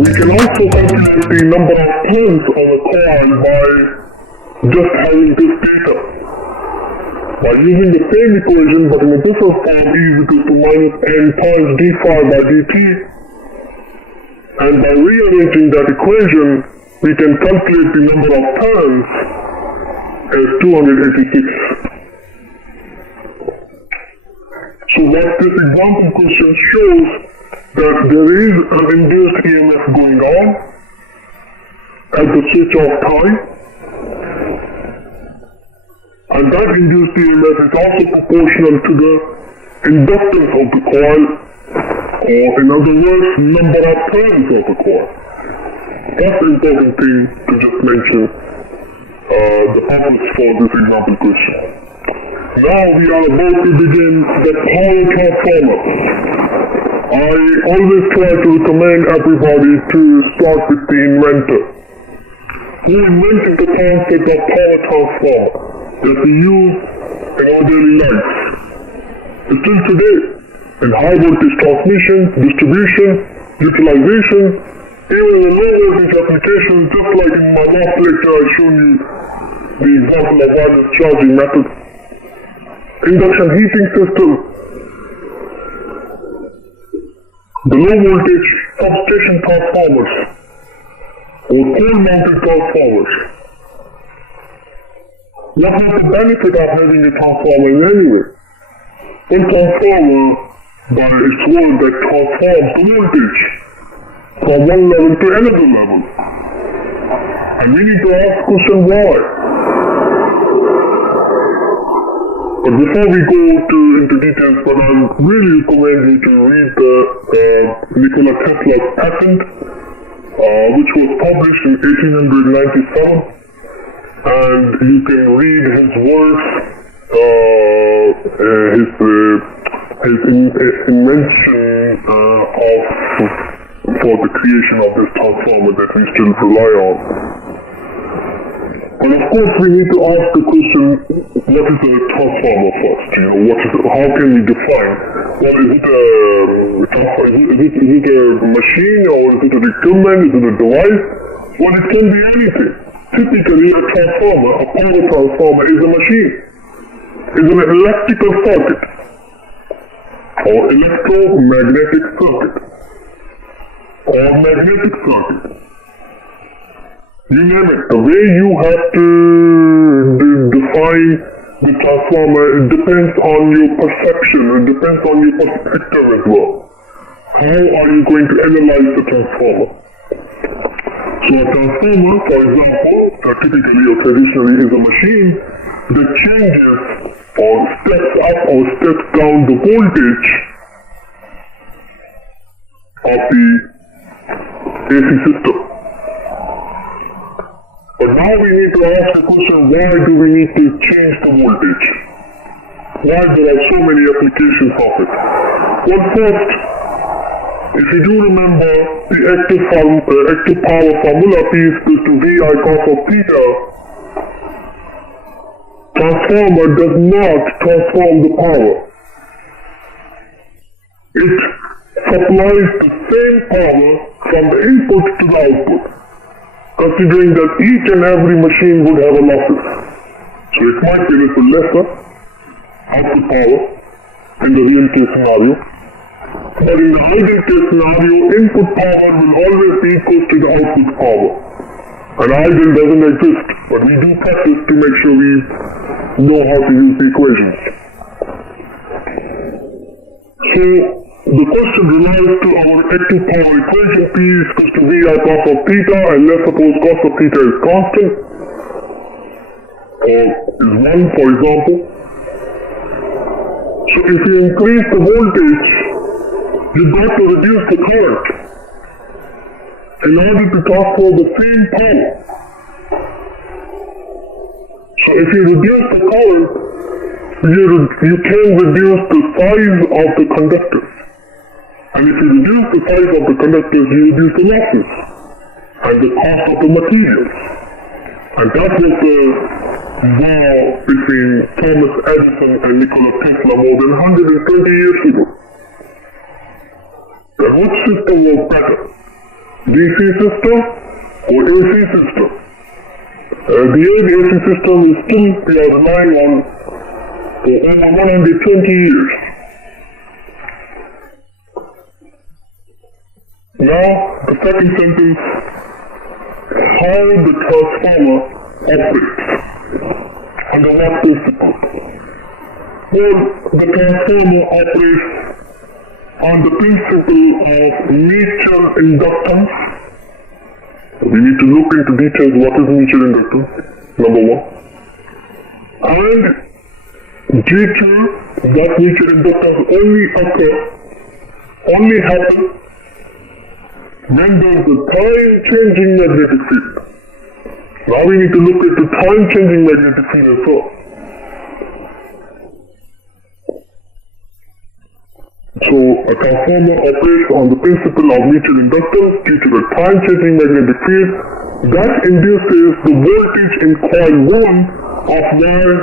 We can also calculate the number of turns on a coil by just having this data. By using the same equation but in a different form, E is equal to minus n times d phi by dt, and by rearranging that equation, we can calculate the number of turns as 286. So what this example question shows that there is an induced EMF going on at the switch off time, and that induced EMF is also proportional to the inductance of the coil, or in other words, number of turns of the coil. That's the important thing to just mention, the purpose for this example question. Now we are about to begin the power transformer. I always try to recommend everybody to start with the inventor, who invented the concept of power transformer that we use in our daily lives. Still today, in high voltage transmission, distribution, utilization, even in low voltage applications, just like in my last lecture I showed you the example of wireless charging method, induction heating system, the low voltage substation transformers, or coal mounted transformers. What is the benefit of having a transformer anyway? A transformer, by its word, that transforms the voltage from one level to another level. And we need to ask the question why. But before we go into details, but I really recommend you to read the Nikola Tesla's patent, which was published in 1897, and you can read his works, his invention for the creation of this transformer that we still rely on. And of course, we need to ask the question, what is a transformer first? How can we define? Well, is it a machine, or is it an equipment? Is it a device? Well, it can be anything. Typically, a transformer, a power transformer, is a machine. It's an electrical circuit, or electromagnetic circuit, or magnetic circuit. You name it. The way you have to define the transformer, it depends on your perception, it depends on your perspective as well. How are you going to analyze the transformer? So a transformer, for example, typically or traditionally is a machine that changes or steps up or steps down the voltage of the AC system. But now we need to ask the question, why do we need to change the voltage? Why there are so many applications of it? Well, first, if you do remember the active power formula, P is equal to VI cos of theta, transformer does not transform the power. It supplies the same power from the input to the output, considering that each and every machine would have a losses. So it might be a little lesser output power in the real case scenario, but in the ideal case scenario, input power will always be equal to the output power. And ideal doesn't exist, but we do practice to make sure we know how to use the equations. So the question relies to our active power equation, P is equal to VI cos of theta, and let's suppose cos of theta is constant, or is 1 for example. So if you increase the voltage, you've got to reduce the current in order to transfer the same power. So if you reduce the current, you can reduce the size of the conductors. And if you reduce the size of the conductors, you reduce the losses and the cost of the materials. And that was the war between Thomas Edison and Nikola Tesla more than 120 years ago. And which system was better? DC system or AC system. The AC system is still we are relying on for over 120 years. Now, the second sentence, how the transformer operates, under what principle? Well, the transformer operates on the principle of mutual inductance. We need to look into details what is mutual inductance, number one. And due to that mutual inductance only happens when there is a time-changing magnetic field. Now we need to look at the time-changing magnetic field as well. So a transformer operates on the principle of mutual inductance due to the time-changing magnetic field that induces the voltage in coil 1 of wire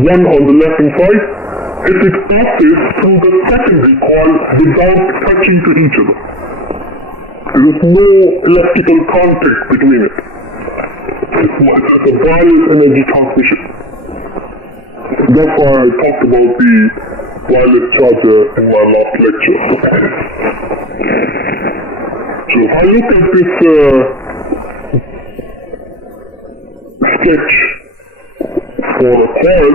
1 on the left-hand side if it passes through the secondary coil without touching to each other. There is no electrical contact between it. It's a wireless energy transmission. That's why I talked about the wireless charger in my last lecture. So if I look at this sketch for a coil,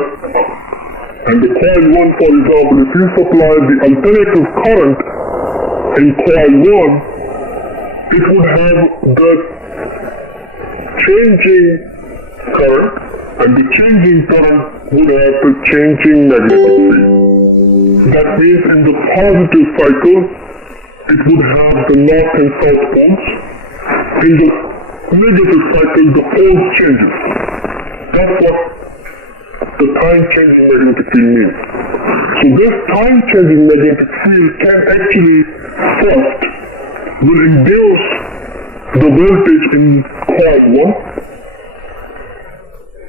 and the coil 1, for example, if you supply the alternative current in coil 1, it would have the changing current, and the changing current would have the changing magnetic field. That means in the positive cycle, it would have the north and south poles. In the negative cycle, the poles changes. That's what the time-changing magnetic field means. So this time-changing magnetic field can actually first will induce the voltage in coil 1,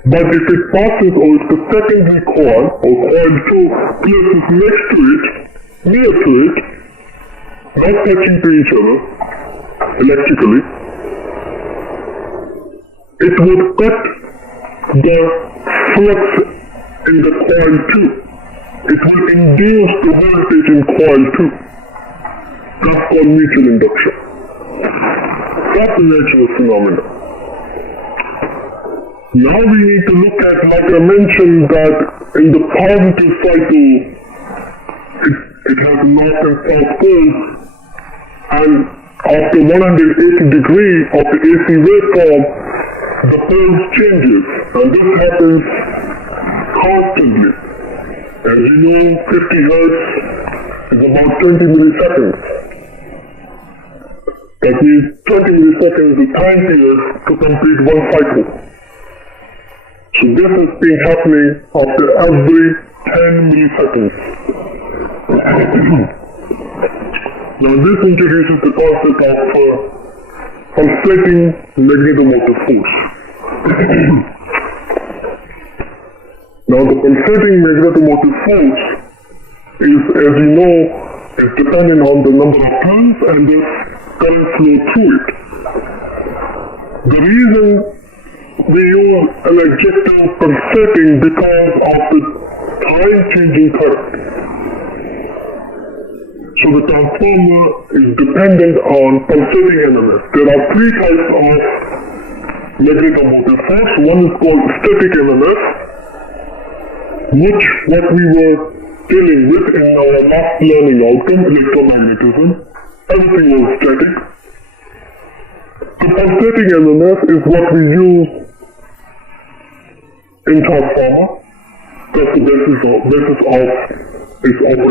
but if it passes or if the secondary coil or coil 2 places next to it, near to it, not touching to each other electrically, it would cut the flux in the coil 2. It will induce the voltage in coil 2. That's called mutual induction. That's the natural phenomenon. Now we need to look at, like I mentioned, that in the positive cycle, it has north and south poles, and after 180 degrees of the AC waveform, the poles changes, and this happens constantly. As you know, 50 Hertz is about 20 milliseconds. That means 20 milliseconds is the time period to complete one cycle. So this has been happening after every 10 milliseconds. Now this introduces the concept of pulsating magnetomotive force. Now the pulsating magnetomotive force is, as you know, is dependent on the number of turns and the current flow through it. The reason we use an adjective pulsating because of the time-changing current. So the transformer is dependent on pulsating EMF. There are three types of magnetomotive force. One is called static EMF, which what we were dealing with in our last learning outcome, electromagnetism. Everything was static. The pulsating EMF is what we use in transformer. That's the basis of its operation.